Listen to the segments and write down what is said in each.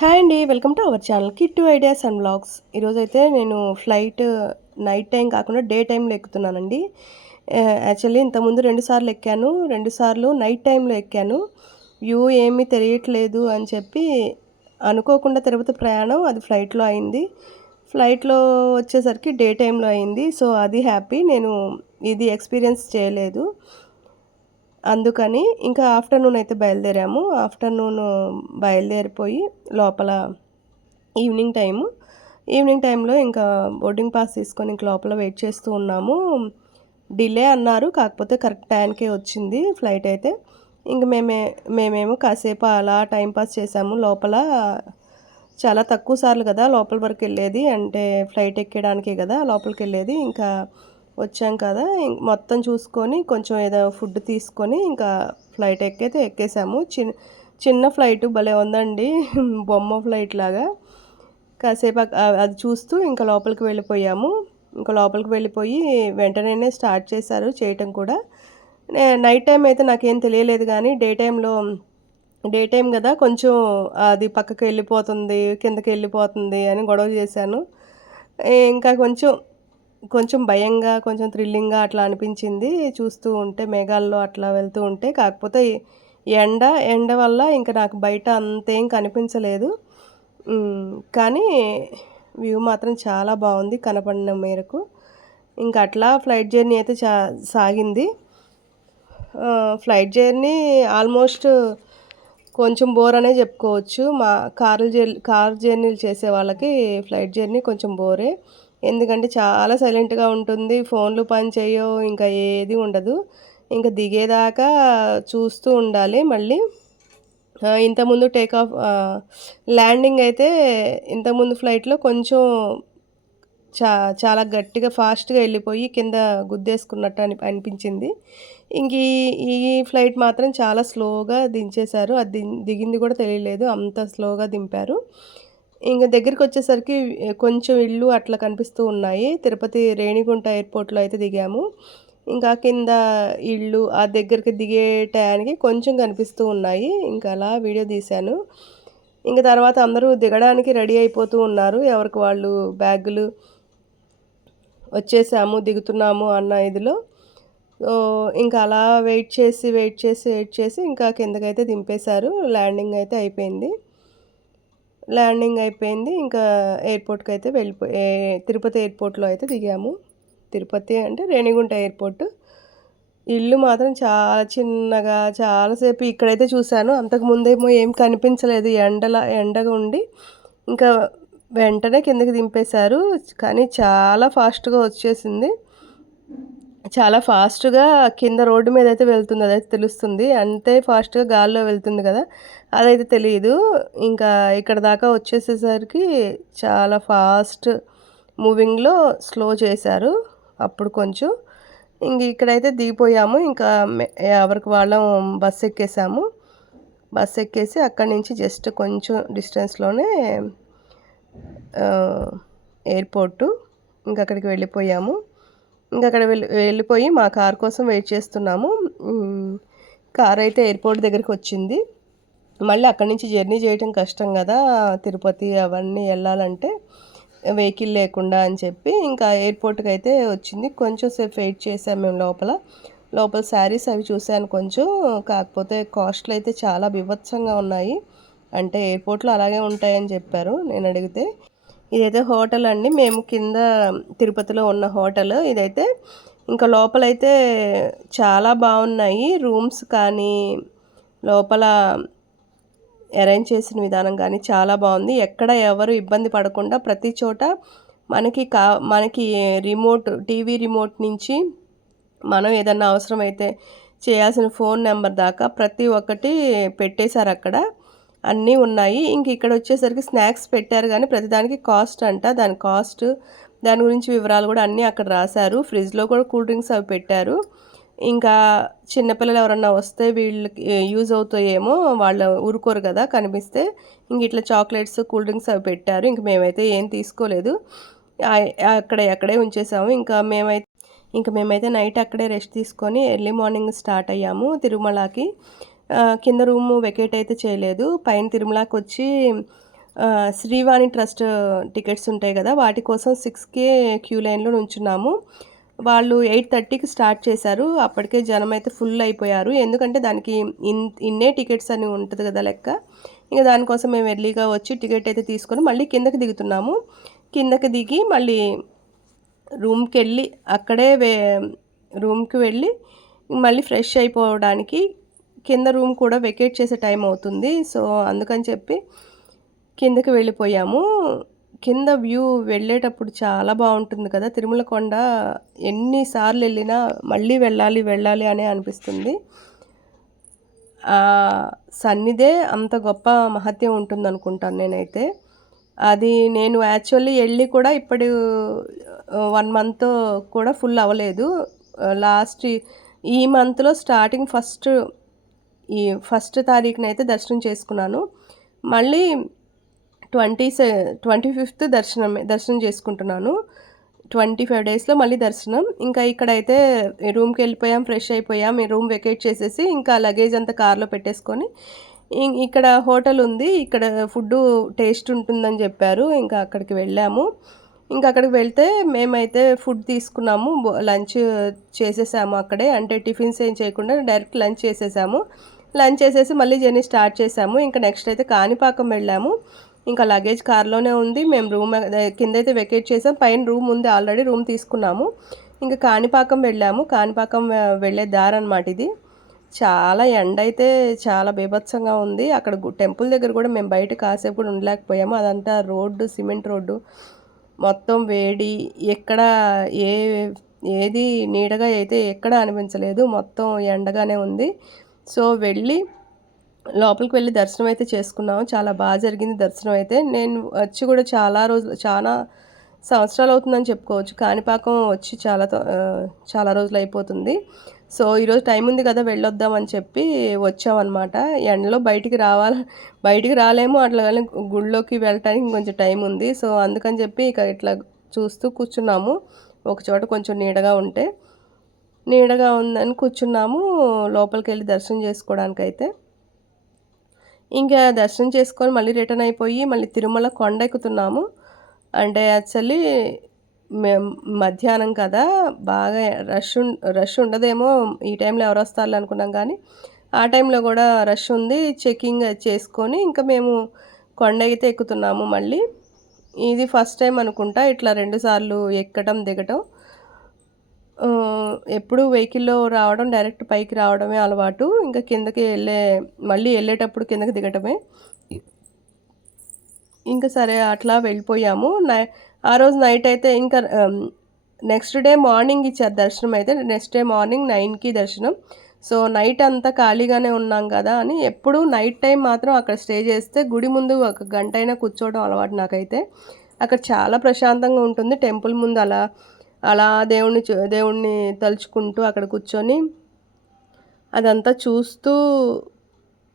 Hi అండి welcome to our channel kit to ideas and vlogs ఈరోజు అయితే నేను ఫ్లైట్ నైట్ టైం కాకుండా డే టైంలో ఎక్కుతున్నానండి. యాక్చువల్లీ ఇంతకుముందు రెండు సార్లు ఎక్కాను రెండు సార్లు నైట్ టైంలో ఎక్కాను. వ్యూ ఏమీ తెలియట్లేదు అని చెప్పి అనుకోకుండా తిరుపతి ప్రయాణం అది ఫ్లైట్లో అయింది. ఫ్లైట్లో వచ్చేసరికి డే టైంలో అయింది సో అది హ్యాపీ. నేను ఇది ఎక్స్పీరియన్స్ చేయలేదు. అందుకని ఇంకా ఆఫ్టర్నూన్ అయితే బయలుదేరాము. ఆఫ్టర్నూన్ బయలుదేరిపోయి లోపల ఈవినింగ్ టైము. ఈవినింగ్ టైంలో ఇంకా బోర్డింగ్ పాస్ తీసుకొని ఇంక లోపల వెయిట్ చేస్తూ ఉన్నాము. డిలే అన్నారు కాకపోతే కరెక్ట్ టైంకే వచ్చింది ఫ్లైట్ అయితే. ఇంక మేమే మేమేమో కాసేపు అలా టైం పాస్ చేసాము. లోపల చాలా తక్కువ సార్లు కదా లోపల వరకు వెళ్ళేది. అంటే ఫ్లైట్ ఎక్కడానికే కదా లోపలికి వెళ్ళేది. ఇంకా వచ్చాం కదా. మొత్తం చూసుకొని కొంచెం ఏదో ఫుడ్ తీసుకొని ఇంకా ఫ్లైట్ ఎక్కైతే ఎక్కేసాము. చిన్న చిన్న ఫ్లైట్ భలే ఉందండి. బొమ్మ ఫ్లైట్ లాగా. కాసేపు అది చూస్తూ ఇంకా లోపలికి వెళ్ళిపోయాము. ఇంకా లోపలికి వెళ్ళిపోయి వెంటనే స్టార్ట్ చేశారు చేయటం కూడా. నైట్ టైం అయితే నాకేం తెలియలేదు కానీ డే టైంలో డే టైం కదా కొంచెం అది పక్కకి వెళ్ళిపోతుంది కిందకి వెళ్ళిపోతుంది అని గొడవ చేశాను. ఇంకా కొంచెం కొంచెం భయంగా కొంచెం థ్రిల్లింగ్గా అట్లా అనిపించింది. చూస్తూ ఉంటే మేఘాల్లో అట్లా వెళ్తూ ఉంటే కాకపోతే ఎండ ఎండ వల్ల ఇంకా నాకు బయట అంతేం కనిపించలేదు. కానీ వ్యూ మాత్రం చాలా బాగుంది కనపడిన మేరకు. ఇంకా అట్లా ఫ్లైట్ జర్నీ అయితే చా సాగింది. ఫ్లైట్ జర్నీ ఆల్మోస్ట్ కొంచెం బోర్ అనే చెప్పుకోవచ్చు. మా కార్లు జర్ కార్ జర్నీలు చేసే వాళ్ళకి ఫ్లైట్ జర్నీ కొంచెం బోరే. ఎందుకంటే చాలా సైలెంట్గా ఉంటుంది. ఫోన్లు పని చేయవు ఇంకా ఏది ఉండదు. ఇంకా దిగేదాకా చూస్తూ ఉండాలి మళ్ళీ. ఇంతకుముందు టేక్ ఆఫ్ ల్యాండింగ్ అయితే ఇంతకుముందు ఫ్లైట్లో కొంచెం చా చాలా గట్టిగా ఫాస్ట్గా వెళ్ళిపోయి కింద గుద్దేసుకున్నట్టు అని అనిపించింది. ఇంక ఈ ఫ్లైట్ మాత్రం చాలా స్లోగా దించేశారు. అది దిగింది కూడా తెలియలేదు. అంత స్లోగా దింపారు. ఇంకా దగ్గరికి వచ్చేసరికి కొంచెం ఇల్లు అట్లా కనిపిస్తూ ఉన్నాయి. తిరుపతి రేణిగుంట ఎయిర్పోర్ట్లో అయితే దిగాము. ఇంకా కింద ఇళ్ళు ఆ దగ్గరికి దిగే టయానికి కొంచెం కనిపిస్తూ ఉన్నాయి. ఇంకా అలా వీడియో తీశాను. ఇంకా తర్వాత అందరూ దిగడానికి రెడీ అయిపోతూ ఉన్నారు. ఎవరికి వాళ్ళు బ్యాగులు వచ్చేసాము దిగుతున్నాము అన్న ఇదిలో. ఇంకా అలా వెయిట్ చేసి వెయిట్ చేసి వెయిట్ చేసి ఇంకా కిందకైతే దింపేశారు. ల్యాండింగ్ అయితే అయిపోయింది. ల్యాండింగ్ అయిపోయింది. ఇంకా ఎయిర్పోర్ట్కి అయితే వెళ్ళిపోయి తిరుపతి ఎయిర్పోర్ట్లో అయితే దిగాము. తిరుపతి అంటే రేణిగుంట ఎయిర్పోర్ట్. ఇల్లు మాత్రం చాలా చిన్నగా చాలాసేపు ఇక్కడైతే చూశాను. అంతకు ముందేమో ఏం కనిపించలేదు. ఎండల ఎండగా ఉండి ఇంకా వెంటనే కిందకి దింపేశారు. కానీ చాలా ఫాస్ట్గా వచ్చేసింది. చాలా ఫాస్ట్గా కింద రోడ్డు మీద అయితే వెళ్తుంది అదైతే తెలుస్తుంది. అంతే ఫాస్ట్గా గాల్లో వెళ్తుంది కదా అదైతే తెలియదు ఇంకా ఇక్కడ దాకా వచ్చేసేసరికి చాలా ఫాస్ట్ మూవింగ్లో స్లో చేశారు అప్పుడు కొంచెం. ఇంక ఇక్కడైతే దిగిపోయాము ఇంకా ఎవరికి వాళ్ళం బస్సు ఎక్కేసాము బస్సు ఎక్కేసి అక్కడి నుంచి జస్ట్ కొంచెం డిస్టెన్స్లోనే ఎయిర్పోర్టు ఇంక అక్కడికి వెళ్ళిపోయాము. ఇంకా అక్కడ వెళ్ళి వెళ్ళిపోయి మా కార్ కోసం వెయిట్ చేస్తున్నాము. కార్ అయితే ఎయిర్పోర్ట్ దగ్గరికి వచ్చింది. మళ్ళీ అక్కడి నుంచి జర్నీ చేయటం కష్టం కదా తిరుపతి అవన్నీ వెళ్ళాలంటే వెహికల్ లేకుండా అని చెప్పి ఇంకా ఎయిర్పోర్ట్కి అయితే వచ్చింది. కొంచెం సేపు వెయిట్ చేసాం మేము లోపల. లోపల శారీస్ అవి చూశాను కొంచెం. కాకపోతే కాస్ట్లు అయితే చాలా బీభత్సంగా ఉన్నాయి. అంటే ఎయిర్పోర్ట్లో అలాగే ఉంటాయని చెప్పారు నేను అడిగితే. ఇదైతే హోటల్ అండి. మేము కింద తిరుపతిలో ఉన్న హోటల్. ఇదైతే ఇంకా లోపలైతే చాలా బాగున్నాయి. రూమ్స్ కానీ లోపల అరేంజ్ చేసిన విధానం కానీ చాలా బాగుంది. ఎక్కడ ఎవరు ఇబ్బంది పడకుండా ప్రతి చోట మనకి కా మనకి రిమోట్ టీవీ రిమోట్ నుంచి మనం ఏదన్నా అవసరమైతే చేయాల్సిన ఫోన్ నెంబర్ దాకా ప్రతి ఒక్కటి పెట్టేశారు అక్కడ. అన్నీ ఉన్నాయి. ఇంక ఇక్కడ వచ్చేసరికి స్నాక్స్ పెట్టారు కానీ ప్రతిదానికి కాస్ట్ అంట. దాని కాస్ట్ దాని గురించి వివరాలు కూడా అన్నీ అక్కడ రాశారు. ఫ్రిడ్జ్లో కూడా కూల్ డ్రింక్స్ అవి పెట్టారు. ఇంకా చిన్నపిల్లలు ఎవరన్నా వస్తే వీళ్ళకి యూజ్ అవుతాయేమో వాళ్ళు ఊరుకోరు కదా కనిపిస్తే ఇంక ఇట్లా చాక్లెట్స్ కూల్ డ్రింక్స్ అవి పెట్టారు. ఇంక మేమైతే ఏం తీసుకోలేదు. అక్కడ అక్కడే ఉంచేసాము. ఇంకా మేమైతే ఇంకా మేమైతే నైట్ అక్కడే రెస్ట్ తీసుకొని ఎర్లీ మార్నింగ్ స్టార్ట్ అయ్యాము తిరుమలకి. కింద రూము వెకేట్ అయితే చేయలేదు పైన తిరుమలకి వచ్చి శ్రీవాణి ట్రస్ట్ టికెట్స్ ఉంటాయి కదా వాటి కోసం సిక్స్కే క్యూ లైన్‌లో నుంచున్నాము. వాళ్ళు 8:30కి స్టార్ట్ చేశారు. అప్పటికే జనమైతే ఫుల్ అయిపోయారు. ఎందుకంటే దానికి ఇన్ ఇన్నే టికెట్స్ అని ఉంటుంది కదా లెక్క. ఇంకా దానికోసం మేము ఎర్లీగా వచ్చి టికెట్ అయితే తీసుకొని మళ్ళీ కిందకి దిగుతున్నాము. కిందకి దిగి మళ్ళీ రూమ్కి వెళ్ళి అక్కడే వే రూమ్‌కి వెళ్ళి మళ్ళీ ఫ్రెష్ అయిపోవడానికి కింద రూమ్ కూడా వెకేట్ చేసే టైం అవుతుంది. సో, అందుకని చెప్పి కిందకి వెళ్ళిపోయాము. కింద వ్యూ వెళ్ళేటప్పుడు చాలా బాగుంటుంది కదా! తిరుమల కొండ ఎన్నిసార్లు వెళ్ళినా మళ్ళీ వెళ్ళాలి, వెళ్ళాలి అనే అనిపిస్తుంది. సన్నిదే అంత గొప్ప మహత్యం ఉంటుంది అనుకుంటాను నేనైతే. అది నేను యాక్చువల్లీ వెళ్ళి కూడా ఇప్పుడు వన్ మంత్ కూడా ఫుల్ అవ్వలేదు. లాస్ట్ ఈ మంత్‌లో స్టార్టింగ్ ఫస్ట్ ఈ ఫస్ట్ తారీఖునైతే దర్శనం చేసుకున్నాను. మళ్ళీ ట్వంటీ సె ట్వంటీ ఫిఫ్త్ దర్శనం దర్శనం చేసుకుంటున్నాను. 25 డేస్‌లో మళ్ళీ దర్శనం. ఇంకా ఇక్కడైతే రూమ్కి వెళ్ళిపోయాం ఫ్రెష్ అయిపోయాం. ఈ రూమ్ వెకేట్ చేసేసి ఇంకా లగేజ్ అంతా కార్‌లో పెట్టేసుకొని ఇక్కడ హోటల్ ఉంది. ఇక్కడ ఫుడ్డు టేస్ట్ ఉంటుందని చెప్పారు ఇంకా అక్కడికి వెళ్ళాము. ఇంకా అక్కడికి వెళ్తే మేమైతే ఫుడ్ తీసుకున్నాము. లంచ్ చేసేసాము అక్కడే. అంటే టిఫిన్స్ ఏం చేయకుండా డైరెక్ట్ లంచ్ చేసేసాము. లంచ్ చేసేసి మళ్ళీ జర్నీ స్టార్ట్ చేసాము. ఇంకా నెక్స్ట్ అయితే కాణిపాకం వెళ్ళాము. ఇంకా లగేజ్ కార్‌లోనే ఉంది. మేము రూమ్ కింద అయితే వెకేట్ చేసాం. పైన రూమ్ ఉంది ఆల్రెడీ రూమ్ తీసుకున్నాము. ఇంకా కాణిపాకం వెళ్ళాము. కాణిపాకం వెళ్ళే వెళ్ళే దారనమాట ఇది. చాలా ఎండ అయితే చాలా బీభత్సంగా ఉంది. అక్కడ టెంపుల్ దగ్గర కూడా మేము బయట కాసేపు కూడా ఉండలేకపోయాము. అదంతా రోడ్డు సిమెంట్ రోడ్డు. మొత్తం వేడి. ఎక్కడ ఏ ఏది నీడగా అయితే ఎక్కడ అనిపించలేదు. మొత్తం ఎండగానే ఉంది. సో, వెళ్ళి లోపలికి వెళ్ళి దర్శనం అయితే చేసుకున్నాము. చాలా బాగా జరిగింది దర్శనం అయితే. నేను వచ్చి కూడా చాలా రోజులు చాలా సంవత్సరాలు అవుతుందని చెప్పుకోవచ్చు. కాణిపాకం వచ్చి చాలా చాలా రోజులు అయిపోతుంది సో, ఈరోజు టైం ఉంది కదా! వెళ్ళొద్దామని చెప్పి వచ్చామన్నమాట ఎండలో బయటికి రావాల బయటికి రాలేము. అట్లా కానీ గుళ్ళోకి వెళ్ళటానికి కొంచెం టైం ఉంది. సో, అందుకని చెప్పి ఇక ఇట్లా చూస్తూ కూర్చున్నాము. ఒక చోట కొంచెం నీడగా ఉంటే. నీడగా ఉందని కూర్చున్నాము. లోపలికి వెళ్ళి దర్శనం చేసుకోవడానికైతే. ఇంకా దర్శనం చేసుకొని మళ్ళీ రిటర్న్ అయిపోయి మళ్ళీ తిరుమల కొండ ఎక్కుతున్నాము. అంటే యాక్చువల్లీ మేము మధ్యాహ్నం కదా! బాగా రష్ రష్ ఉండదేమో ఈ టైంలో ఎవరొస్తారులే అనుకున్నాం కానీ ఆ టైంలో కూడా రష్ ఉంది. చెకింగ్ చేసుకొని ఇంకా మేము కొండ అయితే ఎక్కుతున్నాము మళ్ళీ. ఇది ఫస్ట్ టైం అనుకుంటా ఇట్లా రెండుసార్లు ఎక్కటం, దిగటం. ఎప్పుడు వెహికల్‌లో రావడం డైరెక్ట్ పైకి రావడమే అలవాటు. ఇంకా కిందకి వెళ్ళే మళ్ళీ వెళ్ళేటప్పుడు కిందకి దిగటమే. ఇంకా సరే అట్లా వెళ్ళిపోయాము. నై ఆ రోజు నైట్ అయితే ఇంకా నెక్స్ట్ డే మార్నింగ్ ఇచ్చారు దర్శనం అయితే. నెక్స్ట్ డే మార్నింగ్ నైన్కి దర్శనం. సో, నైట్ అంతా ఖాళీగానే ఉన్నాం కదా అని ఎప్పుడు నైట్ టైం మాత్రం అక్కడ స్టే చేస్తే గుడి ముందు ఒక గంట అయినా కూర్చోవడం అలవాటు నాకైతే. అక్కడ చాలా ప్రశాంతంగా ఉంటుంది. టెంపుల్ ముందు అలా, అలా దేవుణ్ణి దేవుణ్ణి తలుచుకుంటూ అక్కడ కూర్చొని అదంతా చూస్తూ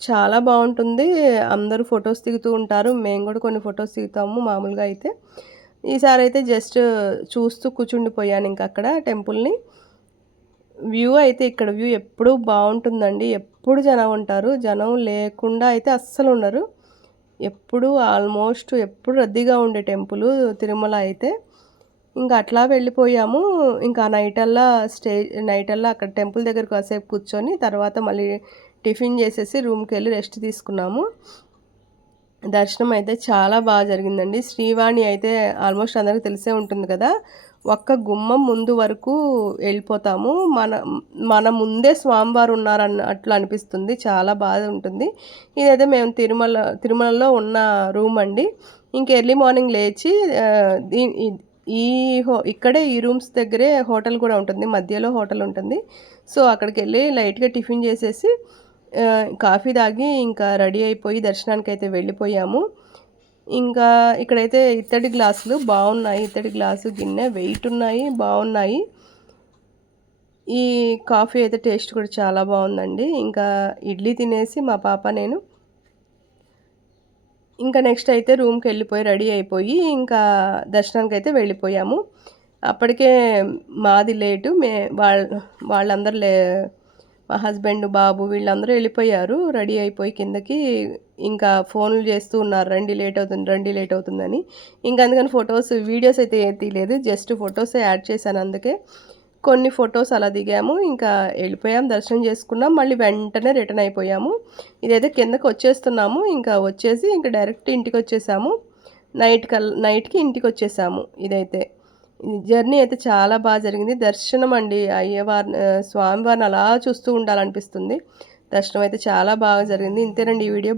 చాలా బాగుంటుంది అందరూ ఫొటోస్ దిగుతూ ఉంటారు. మేము కూడా కొన్ని ఫొటోస్ దిగుతాము మామూలుగా అయితే. ఈసారి అయితే జస్ట్ చూస్తూ కూర్చుండిపోయాను ఇంకక్కడ టెంపుల్‌ని. వ్యూ అయితే ఇక్కడ వ్యూ ఎప్పుడూ బాగుంటుందండి ఎప్పుడు జనం ఉంటారు. జనం లేకుండా అయితే అస్సలు ఉండరు ఎప్పుడూ ఆల్మోస్ట్ ఎప్పుడు రద్దీగా ఉండే టెంపులు తిరుమల అయితే. ఇంకా అట్లా వెళ్ళిపోయాము. ఇంకా నైట్ అల్లా స్టే నైట్ అల్లా అక్కడ టెంపుల్ దగ్గర కాసేపు కూర్చొని తర్వాత మళ్ళీ టిఫిన్ చేసేసి రూమ్కి వెళ్ళి రెస్ట్ తీసుకున్నాము. దర్శనం అయితే చాలా బాగా జరిగిందండి. శ్రీవాణి అయితే ఆల్మోస్ట్ అందరికీ తెలిసే ఉంటుంది కదా! ఒక్క గుమ్మం ముందు వరకు వెళ్ళిపోతాము మన మన ముందే స్వామివారు ఉన్నారన్నట్లు అనిపిస్తుంది. చాలా బాగుంటుంది. ఇదైతే మేము తిరుమల తిరుమలలో ఉన్న రూమ్ అండి. ఇంక ఎర్లీ మార్నింగ్ లేచి దీ ఈ హో ఇక్కడే ఈ రూమ్స్ దగ్గరే హోటల్ కూడా ఉంటుంది. మధ్యలో హోటల్ ఉంటుంది. సో, అక్కడికి వెళ్ళి లైట్‌గా టిఫిన్ చేసేసి కాఫీ తాగి ఇంకా రెడీ అయిపోయి దర్శనానికి అయితే వెళ్ళిపోయాము. ఇంకా ఇక్కడైతే ఇత్తడి గ్లాసులు బాగున్నాయి ఇత్తడి గ్లాసు, గిన్నె వెయిట్ ఉన్నాయి. బాగున్నాయి ఈ కాఫీ అయితే టేస్ట్ కూడా చాలా బాగుందండి ఇంకా ఇడ్లీ తినేసి మా పాప, నేను ఇంకా నెక్స్ట్ అయితే రూమ్కి వెళ్ళిపోయి రెడీ అయిపోయి ఇంకా దర్శనానికి అయితే వెళ్ళిపోయాము. అప్పటికే మాది లేటు. మే వాళ్ళ వాళ్ళందరూ లే మా హస్బెండ్ బాబు వీళ్ళందరూ వెళ్ళిపోయారు రెడీ అయిపోయి కిందకి ఇంకా ఫోన్లు చేస్తూ ఉన్నారు రండి లేట్ అవుతుంది రండి లేట్ అవుతుందని ఇంకా అందుకని ఫొటోస్ వీడియోస్ అయితే ఏం తీయలేదు జస్ట్ ఫొటోసే యాడ్ చేశాను అందుకే కొన్ని ఫొటోస్ అలా దిగాము. ఇంకా వెళ్ళిపోయాం దర్శనం చేసుకున్నాం. మళ్ళీ వెంటనే రిటర్న్ అయిపోయాము. ఇదైతే కిందకి వచ్చేస్తున్నాము. ఇంకా వచ్చేసి ఇంకా డైరెక్ట్ ఇంటికి వచ్చేసాము. నైట్ కల్ నైట్కి ఇంటికి వచ్చేసాము ఇదైతే. జర్నీ అయితే చాలా బాగా జరిగింది. దర్శనం అండి అయ్యవారిని స్వామివారిని అలా చూస్తూ ఉండాలనిపిస్తుంది. దర్శనం అయితే చాలా బాగా జరిగింది. ఇంతేనండి ఈ వీడియో.